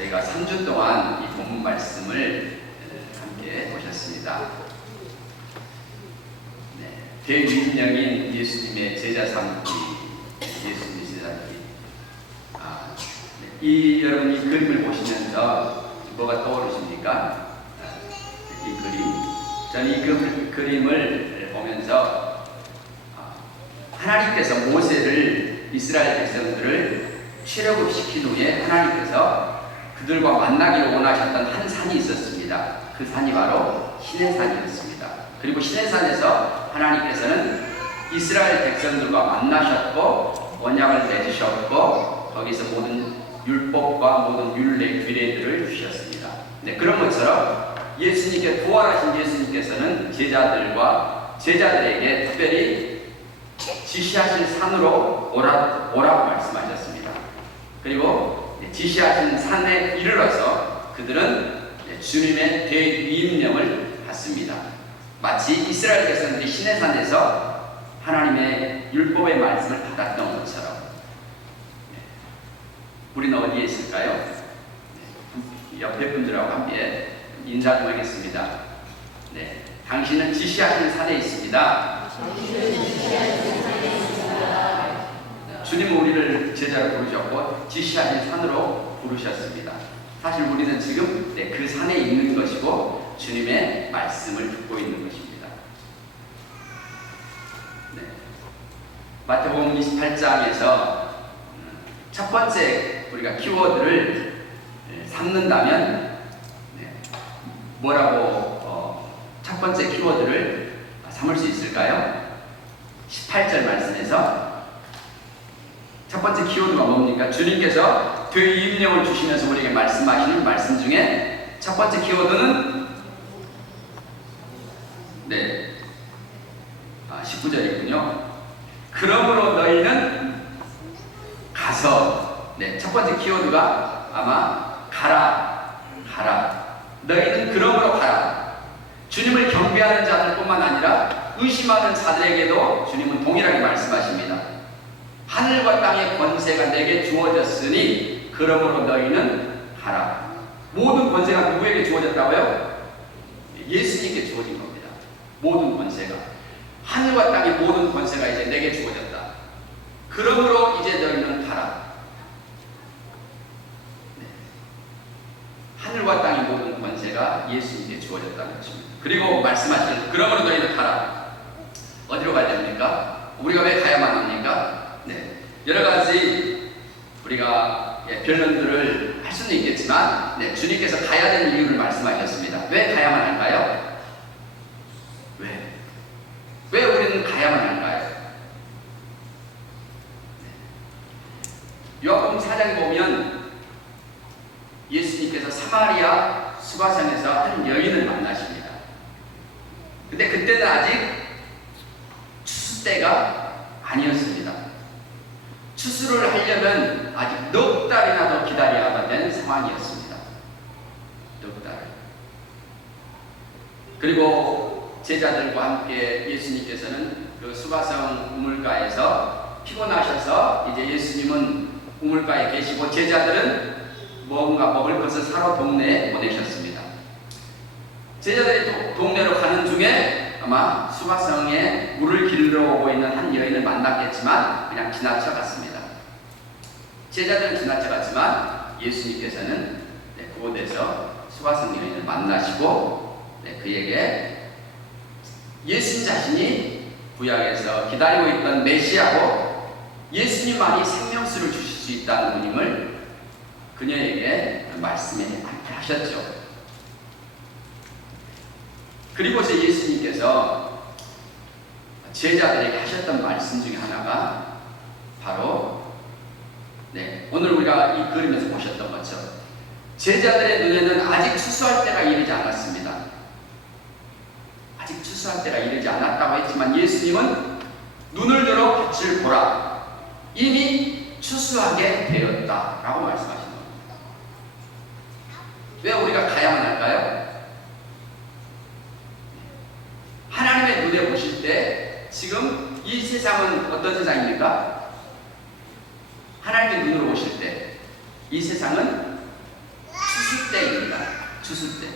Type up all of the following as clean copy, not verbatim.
저희가 3주 동안 이 본문 말씀을 함께 보셨습니다. 대위인령인 예수님의 제자 삼기, 예수님의 제자 삼기. 여러분 이 그림을 보시면서 뭐가 떠오르십니까? 이 그림. 저는 이 그림을 보면서 하나님께서 모세를 이스라엘 백성들을 출애굽시킨 후에 하나님께서 그들과 만나기를 원하셨던 한 산이 있었습니다. 그 산이 바로 시내산이었습니다. 그리고 시내산에서 하나님께서는 이스라엘 백성들과 만나셨고 언약을 맺으셨고 거기서 모든 율법과 모든 율례 규례들을 주셨습니다. 그런 것처럼 예수님께 부활하신 예수님께서는 제자들에게 특별히 지시하신 산으로 오라고 말씀하셨습니다. 그리고 지시하신 산에 이르러서 그들은 주님의 대위임령을 받습니다. 마치 이스라엘 백성들이 시내산에서 하나님의 율법의 말씀을 받았던 것처럼. 우리는 어디에 있을까요? 옆에 분들하고 함께 인사 좀 하겠습니다. 당신은 지시하신 산에 있습니다. 주님은 우리를 제자로 부르셨고 지시하신 산으로 부르셨습니다. 사실 우리는 지금 그 산에 있는 것이고 주님의 말씀을 듣고 있는 것입니다. 마태복음 28장에서 첫 번째 우리가 키워드를 삼는다면 뭐라고 첫 번째 키워드를 삼을 수 있을까요? 18절 말씀에서 첫 번째 키워드가 뭡니까? 주님께서 대위임령을 주시면서 우리에게 말씀하시는 말씀 중에 첫 번째 키워드는 19절이군요. 그러므로 너희는 가서, 첫 번째 키워드가 아마 가라. 너희는 그러므로 가라. 주님을 경배하는 자들뿐만 아니라 의심하는 자들에게도 주님은 동일하게 말씀하십니다. 하늘과 땅의 권세가 내게 주어졌으니 그러므로 너희는 가라. 모든 권세가 누구에게 주어졌다고요? 예수님께 주어진 겁니다. 모든 권세가. 하늘과 땅의 모든 권세가 이제 내게 주어졌다. 그러므로 이제 너희는 가라. 하늘과 땅의 모든 권세가 예수님께 주어졌다는 것입니다. 그리고 말씀하시는 그러므로 너희는 가라. 어디로 가야 됩니까? 우리가 왜 가야만 합니까? 여러 가지 우리가 변론들을 할 수는 있겠지만 주님께서 가야 되는 이유를 말씀하셨습니다. 왜 가야만 할까요? 왜 우리는 가야만 할까요? 요한복음 4장에 보면 예수님께서 사마리아 수가성에서 한 여인을 만나십니다. 근데 그때는 아직 추수 때가 아니었습니다. 추수를 하려면 아직 넉 달이나 더 기다려야만 되는 상황이었습니다. 넉 달. 그리고 제자들과 함께 예수님께서는 그 수가성 우물가에서 피곤하셔서 이제 예수님은 우물가에 계시고 제자들은 뭔가 먹을 것을 사러 동네에 보내셨습니다. 제자들이 동네로 가는 중에 아마 수가성에 물을 길러 오고 있는 한 여인을 만났겠지만 그냥 지나쳐 갔습니다. 제자들은 지나쳐 갔지만 예수님께서는 그곳에서 수가성 여인을 만나시고 그에게 예수님 자신이 구약에서 기다리고 있던 메시아고 예수님만이 생명수를 주실 수 있다는 분임을 그녀에게 말씀해 하셨죠. 그리고서 예수님께서 제자들에게 하셨던 말씀 중에 하나가 바로 오늘 우리가 이 그림에서 보셨던 것처럼 제자들의 눈에는 아직 추수할 때가 이르지 않았습니다. 아직 추수할 때가 이르지 않았다고 했지만 예수님은 눈을 들어 빛을 보라. 이미 추수하게 되었다라고 말씀하신 겁니다. 왜 우리가 가야만 할까요? 하나님의 눈에 보실 때 지금 이 세상은 어떤 세상입니까? 하나님의 눈으로 보실 때 이 세상은 추수 때.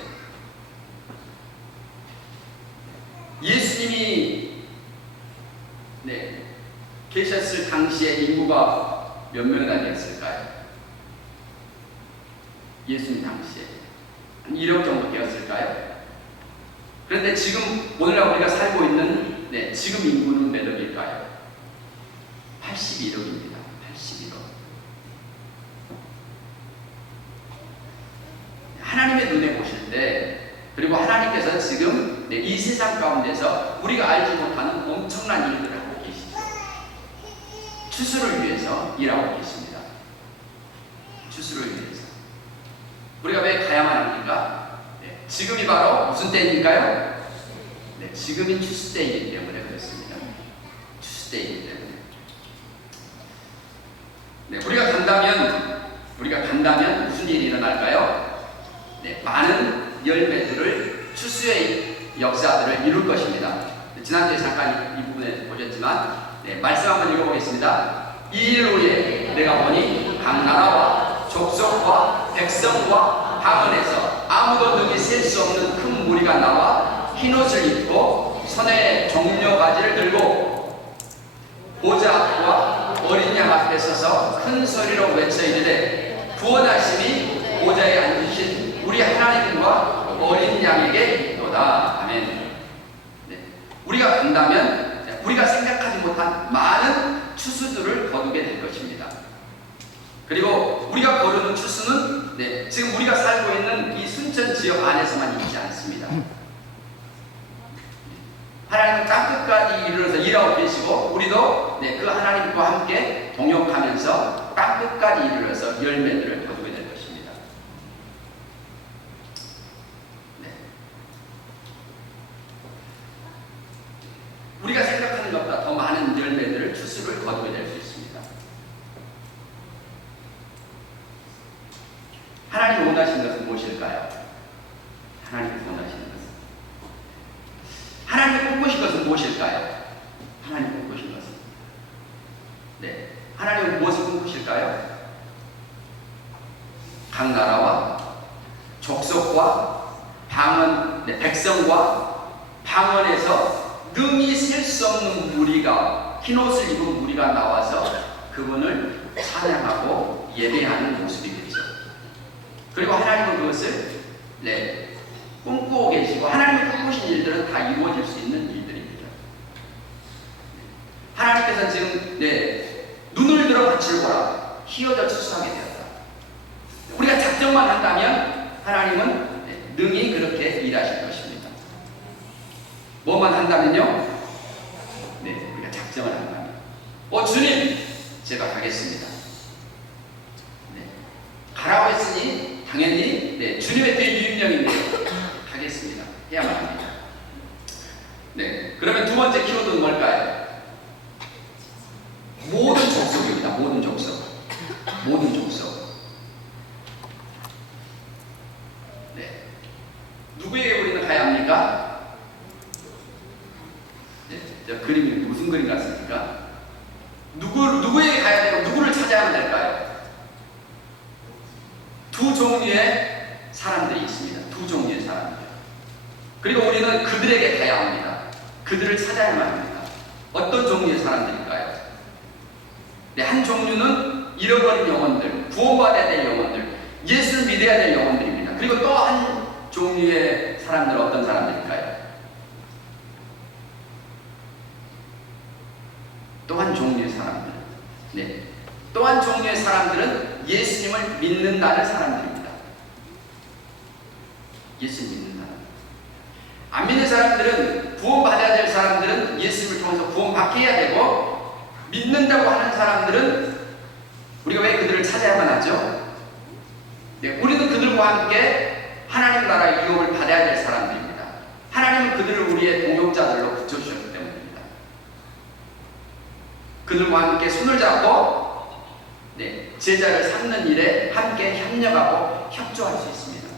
예수님이 계셨을 당시에 인구가 몇 명이나 됐을까요? 예수님 당시에 한 1억 정도 되었을까요? 그런데 지금 오늘날 우리가 살고 있는 지금 인구는 몇 억일까요? 81억입니다. 81억. 하나님의 눈에 보실 때, 그리고 하나님께서 지금 이 세상 가운데서 우리가 알지 못하는 엄청난 일들을 하고 계시죠. 추수를 위해서 일하고 계십니다. 추수를 위해서. 우리가 왜 가야만 합니까? 지금이 바로 무슨 때입니까요? 지금이 추수 때이기 때문에 그렇습니다. 추수 때이기 때문에. 우리가 간다면 무슨 일이 일어날까요? 많은 열매들을 추수의 역사들을 이룰 것입니다. 지난주에 잠깐 이 부분에 보셨지만 말씀 한번 읽어보겠습니다. 이 일 후에 내가 보니 각 나라와 족속과 백성과 방언에서 아무도 능히 셀 수 없는 큰 무리가 나와 흰옷을 입고 손에 종려가지를 들고 보좌 앞과 어린 양 앞에 서서 큰 소리로 외쳐 이르되 구원하심이 보좌에 앉으신 우리 하나님과 어린 양에게 있도다. 아멘. 우리가 간다면 우리가 생각하지 못한 많은 추수들을 거두게 될 것입니다. 그리고 우리가 거두는 추수는 지금 우리가 살고 있는 이 순천 지역 안에서만 있지 않습니다. 하나님은 땅끝까지 이르러서 일하고 계시고 우리도 그 하나님과 함께 동역하면서 땅끝까지 이르러서 열매들을 거두게 될 것입니다. 우리가 생각하는 것보다 더 많은 열매들을 추수를 거두게 될 수 있습니다. 하나님 원하시는 것은 무엇일까요? 하나님 원하시는 것은, 하나님 꿈꾸신 것은 무엇일까요? 하나님 꿈꾸신 것은, 하나님은 무엇을 꿈꾸실까요? 각 나라와 족속과 방언, 백성과 방언에서 능히 셀 수 없는 무리가, 흰옷을 입은 무리가 나와서 그분을 찬양하고 예배하는 모습이겠죠. 그리고 하나님은 그것을 꿈꾸고 계시고, 하나님이 꿈꾸신 일들은 다 이루어질 수 있는 일들입니다. 하나님께서 지금 눈을 들어 밭을 보라, 희어져 추수하게 되었다. 우리가 작정만 한다면 하나님은 능히 그렇게 일하실 것입니다. 뭐만 한다면요? 우리가 작정을 한다면, 주님, 제가 가겠습니다. 가라고 했으니 당연히 주님의 대유임령인데 가겠습니다. 해야만 합니다. 그러면 두 번째 키워드는 뭘까요? 모든 족속입니다. 모든 족속. 모든 족속. 누구에게 우리는 가야 합니까? 저 그림이 무슨 그림 같습니까? 누구에게 가야 되고 누구를 찾아야 될까요? 두 종류의 사람들이 있습니다. 두 종류의 사람들. 그리고 우리는 그들에게 가야 합니다. 그들을 찾아야만 합니다. 어떤 종류의 사람들일까요? 한 종류는 잃어버린 영혼들, 구원받아야 될 영혼들, 예수를 믿어야 될 영혼들입니다. 그리고 또 한 종류의 사람들은 어떤 사람들일까요? 또 한 종류의 사람들. 또 한 종류의 사람들은 예수님을 믿는다는 사람들입니다. 예수 믿는 사람. 안 믿는 사람들은, 구원받아야 될 사람들은 예수님을 통해서 구원받게 해야 되고, 믿는다고 하는 사람들은 우리가 왜 그들을 찾아야만 하죠? 우리는 그들과 함께 하나님 나라의 유업을 받아야 될 사람들입니다. 하나님은 그들을 우리의 동역자들로 붙여주셨기 때문입니다. 그들과 함께 손을 잡고 제자를 삼는 일에 함께 협력하고 협조할 수 있습니다.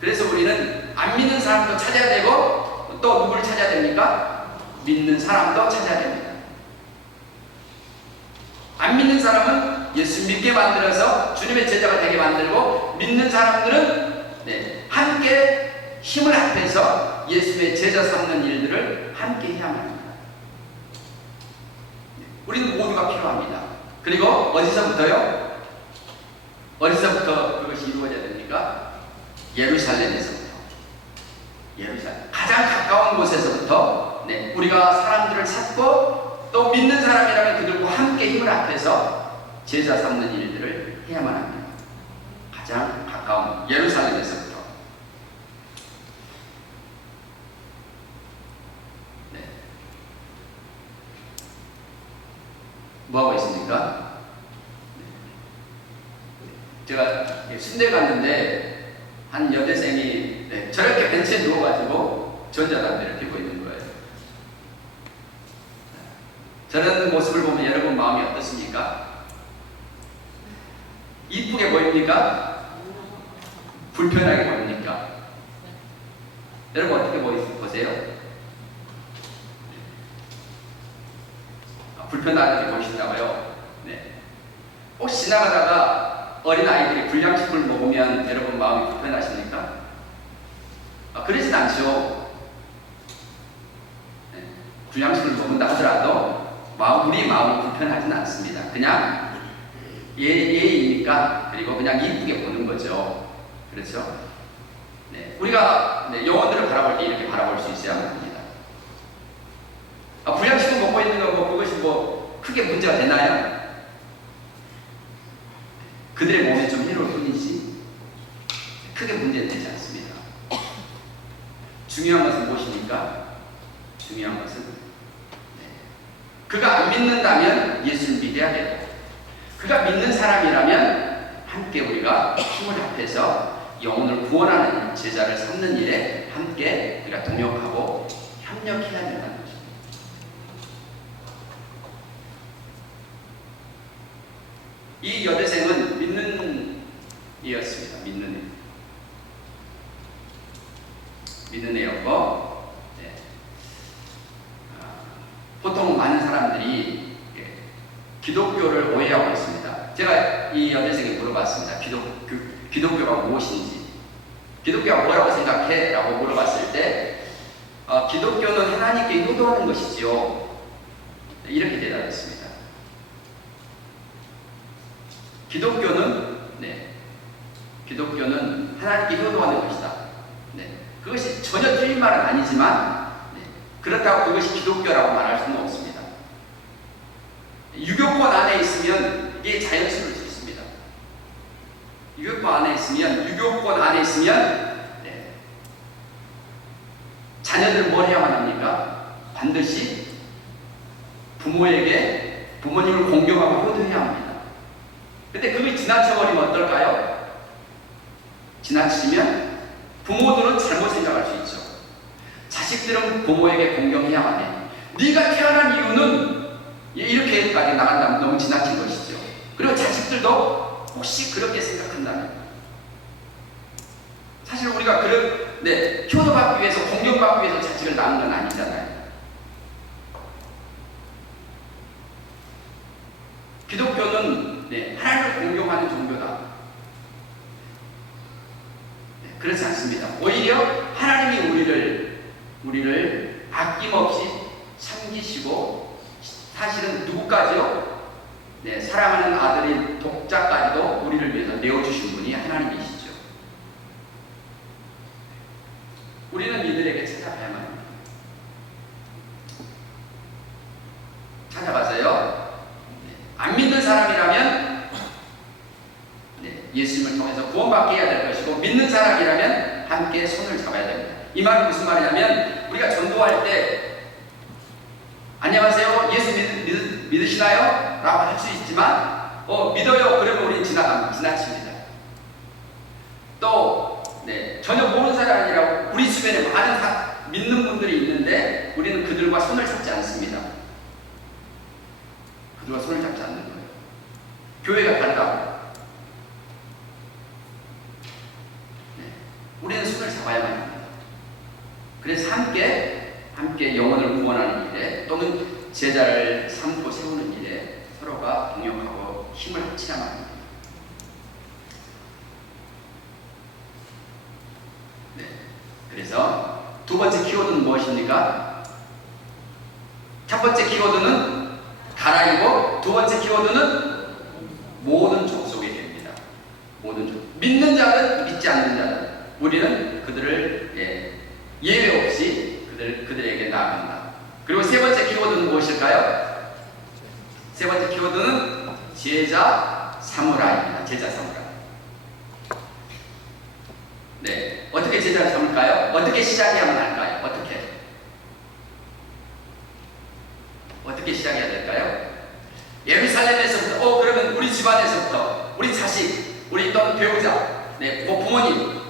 그래서 우리는 안 믿는 사람도 찾아야 되고, 또 누구를 찾아야 됩니까? 믿는 사람도 찾아야 됩니다. 안 믿는 사람은 예수 믿게 만들어서 주님의 제자가 되게 만들고, 믿는 사람들은 함께 힘을 합해서 예수의 제자 삼는 일들을 함께 해야만 합니다. 우리는 모두가 필요합니다. 그리고 어디서부터요? 어디서부터 그것이 이루어져야 됩니까? 예루살렘에서부터. 예루살렘. 가장 가까운 곳에서부터 우리가 사람들을 찾고, 또 믿는 사람이라면 그들과 함께 힘을 합해서 제자 삼는 일들을 해야만 합니다. 가장 가까운 예루살렘에서부터. 뭐하고 있습니까? 제가 순대 갔는데 한 여대생이 저렇게 벤치에 누워가지고 전자담배를 피우고 있는 거예요. 저런 모습을 보면 여러분 마음이 어떻습니까? 이쁘게 보입니까? 불편하게 보입니까? 여러분 어떻게 보세요? 불편하게 보신다고요? 혹시 지나가다가 어린 아이들이 불량식을 먹으면 여러분 마음이 불편하십니까? 그러진 않죠. 불량식을 먹는다 하더라도 우리 마음이 불편하진 않습니다. 그냥 예의니까, 그리고 그냥 이쁘게 보는 거죠. 그렇죠? 우리가 영혼들을 바라볼 때 이렇게 바라볼 수 있어야 합니다. 불량식을 먹고 있는 거 그것이 크게 문제가 되나요? 그들의 몸에 좀 해로울 뿐이지 크게 문제는 되지 않습니다. 중요한 것은 무엇입니까? 중요한 것은 그가 안 믿는다면 예수를 믿어야 되고, 그가 믿는 사람이라면 함께 우리가 힘을 합해서 영혼을 구원하는 제자를 삼는 일에 함께 우리가 동역하고 협력해야 된다는 것입니다. 이 여대생은 믿는 이였습니다. 믿는 애였고, 보통 많은 사람들이 기독교를 오해하고 있습니다. 제가 이 여대생에게 물어봤습니다. 기독교가 무엇인지, 기독교가 뭐라고 생각해? 라고 물어봤을 때 기독교는 하나님께 효도하는 것이지요, 이렇게 대답했습니다. 기독교는 하나님께 효도하는 것이다. 그것이 전혀 틀린 말은 아니지만, 그렇다고 그것이 기독교라고 말할 수는 없습니다. 유교권 안에 있으면 이게 자연스러울 수 있습니다. 유교권 안에 있으면 자녀들은 뭘 해야만 합니까? 반드시 부모님을 공경하고 효도해야 합니다. 근데 그게 지나쳐버리면 어떨까요? 지나치면 부모들은 잘못 생각할 수 있죠. 자식들은 부모에게 공경해야만 해. 네가 태어난 이유는 이렇게까지 나간다면 너무 지나친 것이죠. 그리고 자식들도 혹시 그렇게 생각한다면, 사실 우리가 효도받기 위해서, 공경받기 위해서 자식을 낳은 건 아니잖아요. 기독교는 하나님을 공경하는 종교다. 그렇지 않습니다. 오히려 하나님이 우리를 아낌없이 섬기시고, 사실은 누구까지요? 사랑하는 아들인 독자까지도 우리를 위해서 내어주신 분이 하나님이시죠. 우리는 이들에게 찾아가야만 합니다. 찾아가서요, 안 믿는 사람이라면 예수님을 통해서 구원받게 해야 될 것이고, 믿는 사람이라면 함께 손을 잡아야 됩니다. 이 말은 무슨 말이냐면, 우리가 전도할 때 안녕하세요, 예수 믿으시나요? 라고 할 수 있지만, 믿어요. 그러면 우리는 지나칩니다. 또 전혀 모르는 사람이 아니라 우리 주변에 많은 믿는 분들이 있는데 우리는 그들과 손을 잡지 않습니다. 그들과 손을 잡지 않는 거예요. 교회가 다르다고. 우리는 손을 잡아야만 합니다. 그래서 함께 영혼을 구원하는 일에, 또는 제자를 삼고 세우는 일에 서로가 동역하고 힘을 합치란 말입니다. 네. 그래서 두 번째 키워드는 무엇입니까? 첫 번째 키워드는 가라이고, 두 번째 키워드는 모든 족속이 됩니다. 모든 족. 믿는 자는, 믿지 않는 자는 우리는 그들을 예외 없이 그들에게 나아간다. 그리고 세 번째 키워드는 무엇일까요? 세 번째 키워드는 제자 사무라입니다. 제자 사무라. 네, 어떻게 제자를 삼을까요? 어떻게 시작해야만 할까요? 어떻게 시작해야 될까요? 예루살렘에서부터, 그러면 우리 집안에서부터, 우리 자식, 우리 또는 배우자, 뭐 부모님,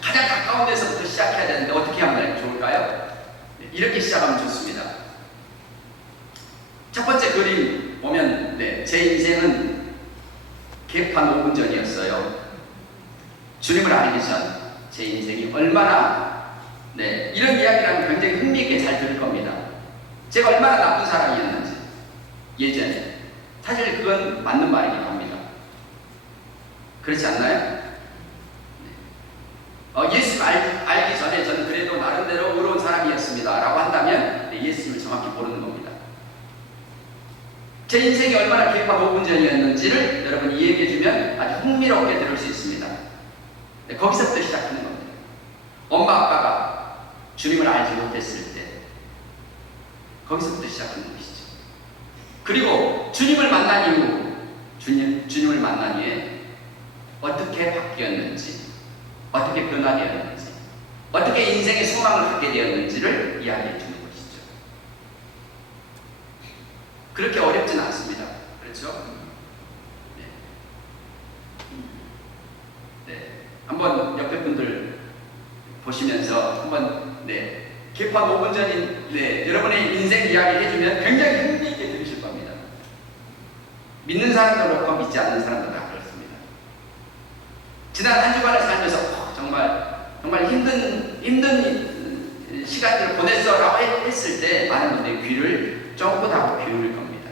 가장 가까운 데서부터 시작해야 되는데 어떻게 하면 좋을까요? 이렇게 시작하면 좋습니다. 첫 번째 그림 보면, 제 인생은 개판 5분 전이었어요. 주님을 알기 전 제 인생이 얼마나, 이런 이야기를 하면 굉장히 흥미있게 잘 들을 겁니다. 제가 얼마나 나쁜 사람이었는지, 예전에. 사실 그건 맞는 말이긴 합니다. 그렇지 않나요? 예수를 알기 전에 저는 그래도 나름대로 의로운 사람이었습니다 라고 한다면 예수를 정확히 모르는 겁니다. 제 인생이 얼마나 개판 5분 전이었는지를 여러분이 이야기해주면 아주 흥미롭게 들을 수 있습니다. 거기서부터 시작하는 겁니다. 엄마 아빠가 주님을 알지 못했을 때 거기서부터 시작하는 것이죠. 그리고 주님을 만난 이후 주님을 만난 후에 어떻게 바뀌었는지, 어떻게 변화되었는지, 어떻게 인생의 소망을 갖게 되었는지를 이야기해 주는 것이죠. 그렇게 어렵진 않습니다. 그렇죠? 한번 옆에 분들 보시면서 한번 개판 5분 전인 여러분의 인생 이야기 해주면 굉장히 흥미있게 들으실 겁니다. 믿는 사람도 그렇고 믿지 않는 사람도 다 그렇습니다. 지난 한 주간을 살면서 정말 힘든 시간들을 보냈어 라고 했을 때 많은 분들이 귀를 쫑긋하고 기울일 겁니다.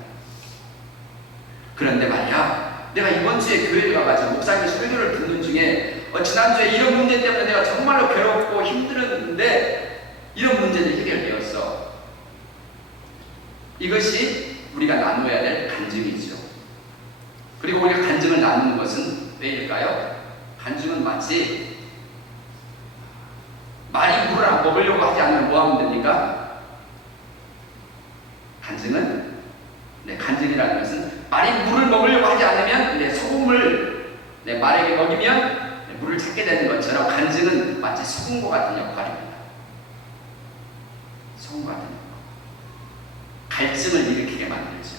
그런데 말이야, 내가 이번 주에 교회를 가가지고 목사님 설교를 듣는 중에 지난주에 이런 문제 때문에 내가 정말로 괴롭고 힘들었는데 이런 문제는 해결되었어. 이것이 우리가 나누어야 될 간증이죠. 그리고 우리가 간증을 나누는 것은 왜일까요? 간증은 마치 말이 물을 안 먹으려고 하지 않으면 뭐 하면 됩니까? 간증은 간증이라는 것은 말이 물을 먹으려고 하지 않으면 소금을 말에게 먹이면 물을 찾게 되는 것처럼 간증은 마치 소금과 같은 역할입니다. 소금과 같은 역할. 갈증을 일으키게 만들죠.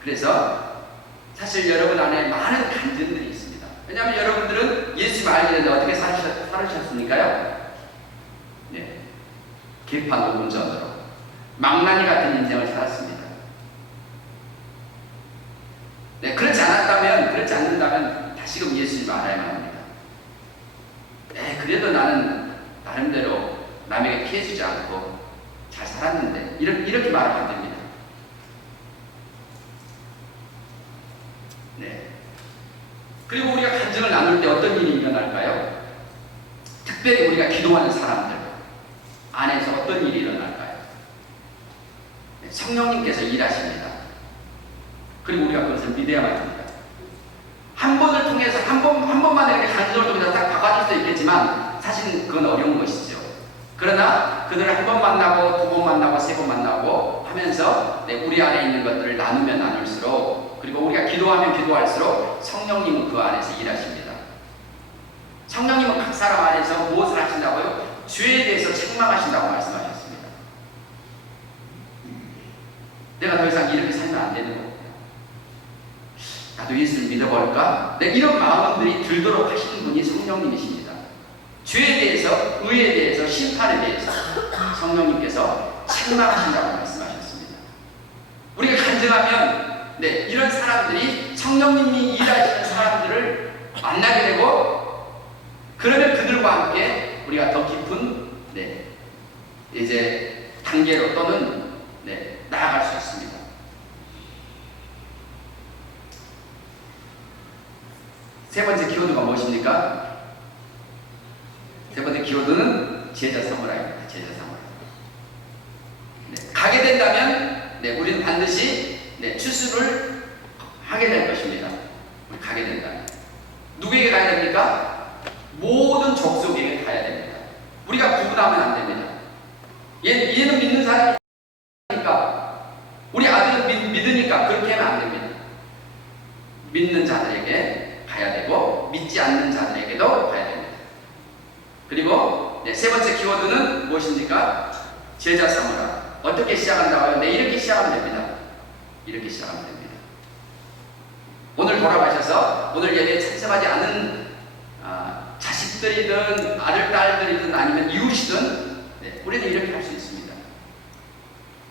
그래서 사실 여러분 안에 많은 간증들이 있습니다. 왜냐하면 여러분들은 예수를 알게 됐는데 어떻게 살으셨습니까요? 개판 5분 전으로 망나니 같은 인생을 살았습니다. 그렇지 않는다면 다시금 예수님을 알아야만 합니다. 그래도 나는 나름대로 남에게 피해주지 않고 잘 살았는데 이렇게 말하면 안 됩니다. 그리고 우리가 간증을 나눌 때 어떤 일이 일어날까요? 특별히 우리가 기도하는 사람들 안에서 어떤 일이 일어날까요? 성령님께서 일하십니다. 그리고 우리가 그것을 믿어야만 합니다. 한 번을 통해서 한 번만 이렇게 간증을 통해서 딱 바꿔줄 수 있겠지만 사실은 그건 어려운 것이죠. 그러나 그들을 한 번 만나고 두 번 만나고 세 번 만나고 하면서 우리 안에 있는 것들을 나누면 나눌수록, 그리고 우리가 기도하면 기도할수록 성령님은 그 안에서 일하십니다. 성령님은 각 사람 안에서 무엇을 하신다고요? 죄에 대해서 책망하신다고 말씀하셨습니다. 내가 더 이상 이렇게 살면 안 되는 거고, 나도 예수를 믿어볼까? 이런 마음들이 들도록 하시는 분이 성령님이십니다. 죄에 대해서, 의에 대해서, 심판에 대해서 성령님께서 책망하신다고 말씀하셨습니다. 우리가 간증하면 이런 사람들이 성령님이 일하시는 사람들을 만나게 되고, 그러면 그들과 함께 우리가 더 깊은 이제 단계로 또는 나아갈 수 있습니다. 세 번째 키워드가 무엇입니까? 세 번째 키워드는 제자 사무라입니다. 제자 사무라. 네, 가게 된다면 우리는 반드시 출수를 하게 될 것입니다. 가게 된다면 누구에게 가야 됩니까? 모든 족속에게 가야 됩니다. 우리가 구분하면 안 됩니다. 얘는 믿는 사람이니까, 우리 아들은 믿으니까 그렇게 하면 안 됩니다. 믿는 자들에게 가야 되고 믿지 않는 자들에게도 가야 됩니다. 그리고 세 번째 키워드는 무엇입니까? 제자 삼으라. 어떻게 시작한다고요? 이렇게 시작하면 됩니다. 이렇게 시작하면 됩니다. 오늘 돌아가셔서 오늘 예배에 참석하지 않은 자식들이든 아들, 딸들이든 아니면 이웃이든 우리는 이렇게 할 수 있습니다.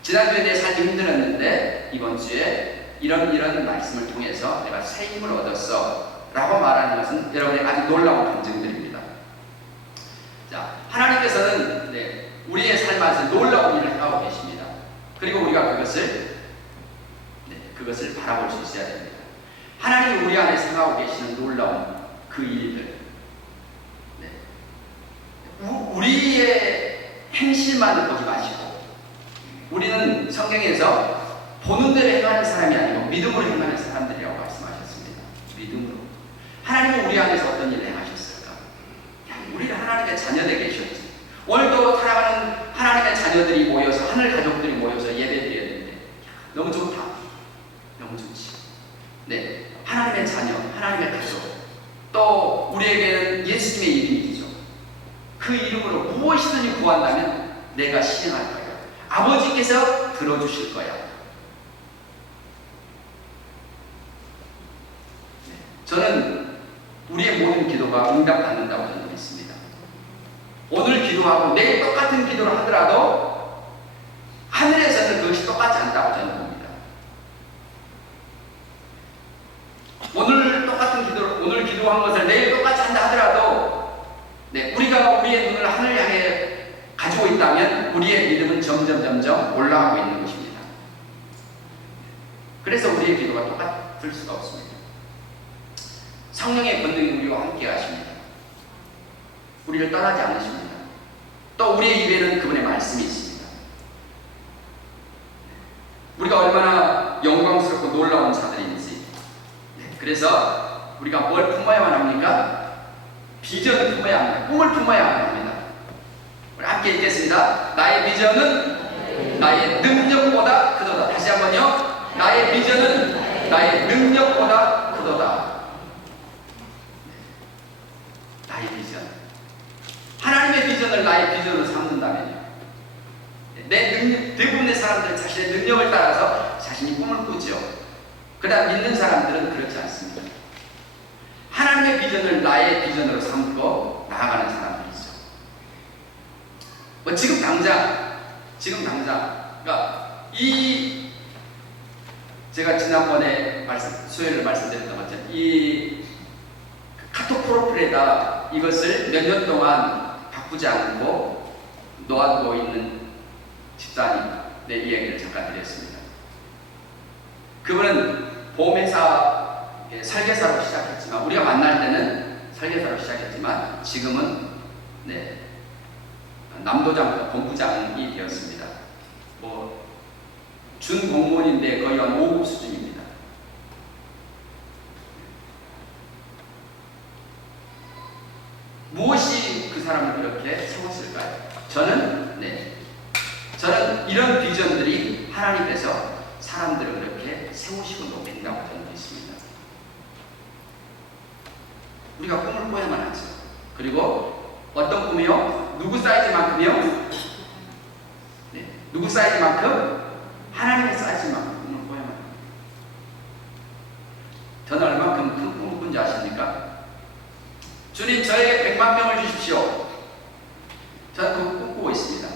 지난주에 내 삶이 힘들었는데 이번 주에 이런 말씀을 통해서 내가 새 힘을 얻었어 라고 말하는 것은 여러분의 아주 놀라운 감정들입니다. 자, 하나님께서는 우리의 삶 안에서 놀라운 일을 하고 계십니다. 그리고 우리가 그것을 바라볼 수 있어야 됩니다. 하나님이 우리 안에 생각하고 계시는 놀라운 그 일들, 우리의 행실만 보지 마시고, 우리는 성경에서 보는 대로 행하는 사람이 아니고 믿음으로 행하는 사람들이라고 말씀하셨습니다. 믿음으로. 하나님은 우리 안에서 어떤 일을 행하셨을까? 우리는 하나님의 자녀되게 계셨지. 오늘도 살아가는 하나님의 자녀들이 모여서, 하늘 가족들이 모여서 예배드려야 되는데 너무 좋다. 너무 좋지. 하나님의 자녀, 하나님의 가족, 또 우리에게는 예수님의 이름이죠. 그 이름으로 무엇이든지 구한다면 내가 실행할 거야. 아버지께서 들어주실 거야. 저는 우리의 모든 기도가 응답받는다고 저는 믿습니다. 오늘 기도하고 내일 똑같은 기도를 하더라도 하늘에서는 그것이 똑같지 않다고 저는 봅니다. 오늘 기도한 것을 내일 똑같이 한다 하더라도 우리가 우리의 눈을 하늘 향해 가지고 있다면 우리의 믿음은 점점 올라가고 있는 것입니다. 그래서 우리의 기도가 똑같을 수가 없습니다. 성령의 권능이 우리와 함께 하십니다. 우리를 떠나지 않으십니다. 또 우리의 입에는 그분의 말씀이 있습니다. 우리가 얼마나 영광스럽고 놀라운 자들인지. 그래서 우리가 뭘 품어야만 합니까? 비전을 품어야 합니다. 꿈을 품어야 합니다. 우리 함께 읽겠습니다. 나의 비전은 나의 능력보다 크도다. 다시 한번요. 나의 비전은 나의 능력보다 크도다. 나의 비전. 하나님의 비전을 나의 비전으로 삼는다면요. 대부분의 사람들은 자신의 능력을 따라서 자신이 꿈을 꾸죠. 그러나 믿는 사람들은 그렇지 않습니다. 하나님의 비전을 나의 비전으로 삼고 나아가는 사람들이 있어. 지금 당장, 그러니까 제가 지난번에 수요일에 말씀드렸던 것처럼 이 카톡 프로필에다 이것을 몇 년 동안 바꾸지 않고 놓아두고 있는 집사님 이야기를 잠깐 드렸습니다. 그분은 보험회사 설계사로 시작했지만, 우리가 만날 때는 설계사로 시작했지만 지금은 남도장 본부장이 되었습니다. 준 공무원인데 거의 한 5급 수준입니다. 무엇이 그 사람을 그렇게 세웠을까요? 저는 이런 비전들이 하나님께서 사람들을 그렇게 세우시고 높인다고 저는 믿습니다. 우리가 꿈을 꿔야만 하죠. 그리고 어떤 꿈이요? 누구 사이즈만큼이요? 누구 사이즈만큼? 하나님의 사이즈만큼 꿈을 꿔야만 합니다. 저는 얼마큼 큰 꿈을 꾼지 아십니까? 주님, 저에게 100만 명을 주십시오. 저는 그거 꿈꾸고 있습니다.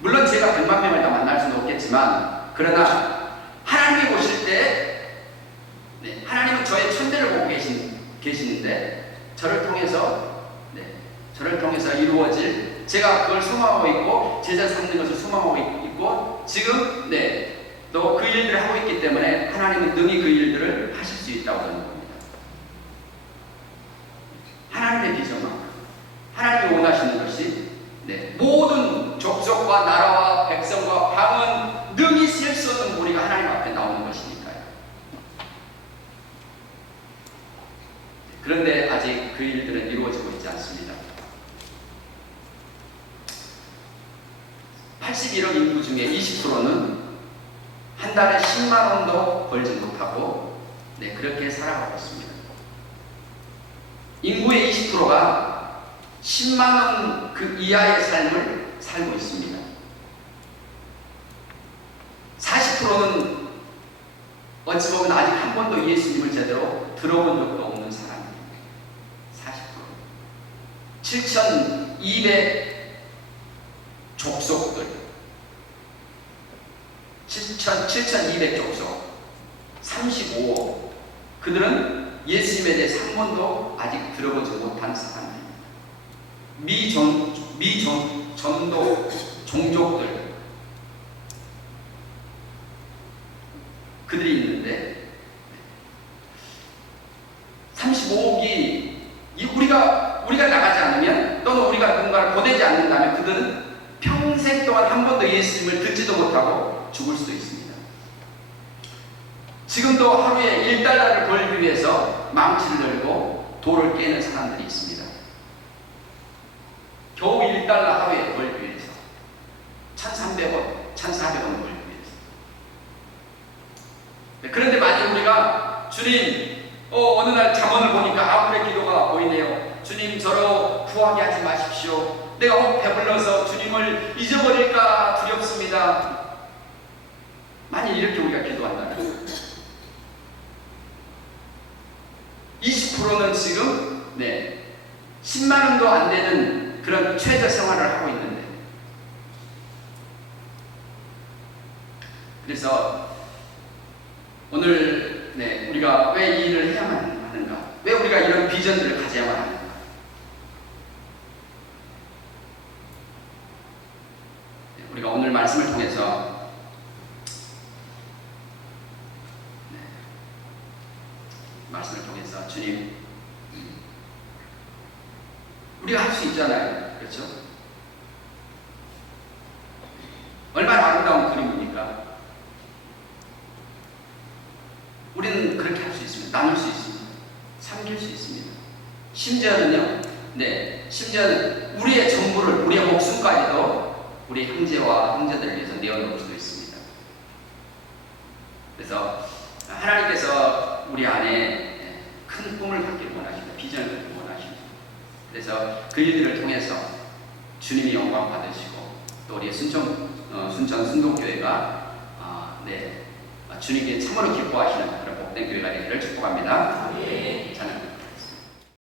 물론 제가 100만 명을 다 만날 수는 없겠지만, 그러나 하나님이 보실 때 하나님은 저의 천대를 보고 계시는데 저를 통해서 이루어질, 제가 그걸 소망하고 있고 제자 삼는 것을 소망하고 있고 지금 또 그 일들을 하고 있기 때문에 하나님은 능히 그 일들을 하실 수 있다고 저는 봅니다. 그 일들은 이루어지고 있지 않습니다. 81억 인구 중에 20%는 한 달에 10만 원도 벌지 못하고 그렇게 살아가고 있습니다. 인구의 20%가 10만 원 그 이하의 삶을 살고 있습니다. 40%는 어찌 보면 아직 한 번도 예수님을 제대로 들어본 적도 없는 사람입니다. 40%. 7,200 족속들, 7,200 족속, 35억. 그들은 예수님에 대해 한 번도 아직 들어보지 못한 사람들입니다. 미전도 종족들, 그들이 있는데 35억이 우리가 나가지 않으면, 또는 우리가 누군가를 보내지 않는다면 그들은 평생 동안 한 번도 예수님을 듣지도 못하고 죽을 수도 있습니다. 지금도 하루에 1달러를 벌기 위해서 망치를 열고 돌을 깨는 사람들이 있습니다. 겨우 1달러 하루에 벌기 위해서 1,300원, 1,400원 벌기 위해서. 그런데 만약 우리가 주님, 어느 날 잠언을 보니까 아브의 기도가 보이네요. 주님, 저로 구하게 하지 마십시오. 내가 배불러서 주님을 잊어버릴까 두렵습니다. 만약 이렇게 우리가 기도한다면 20%는 지금 10만 원도 안 되는 그런 최저 생활을 하고 있는데, 그래서 오늘 우리가 왜 이 일을 해야만 하는가? 왜 우리가 이런 비전들을 가져야만 하는가? 우리가 오늘 말씀을 통해서 주님, 우리가 할 수 있잖아요. 그렇죠? 얼마나 아름다운 그림입니까? 우리는 그렇게 할 수 있습니다. 나눌 수 있습니다. 섬길 수 있습니다. 심지어는요, 심지어는 우리의 전부를, 우리의 목숨까지도 우리 형제와 형제들을 위해서 내어놓을 수도 있습니다. 그래서 하나님께서 우리 안에 큰 꿈을 갖기를 원하십니다. 비전을 갖기를 원하십니다. 그래서 그 일들을 통해서 주님이 영광 받으시고, 또 우리 순천 순동교회가 주님께 참으로 기뻐하시는 그런 복된 교회가 되기를 축복합니다.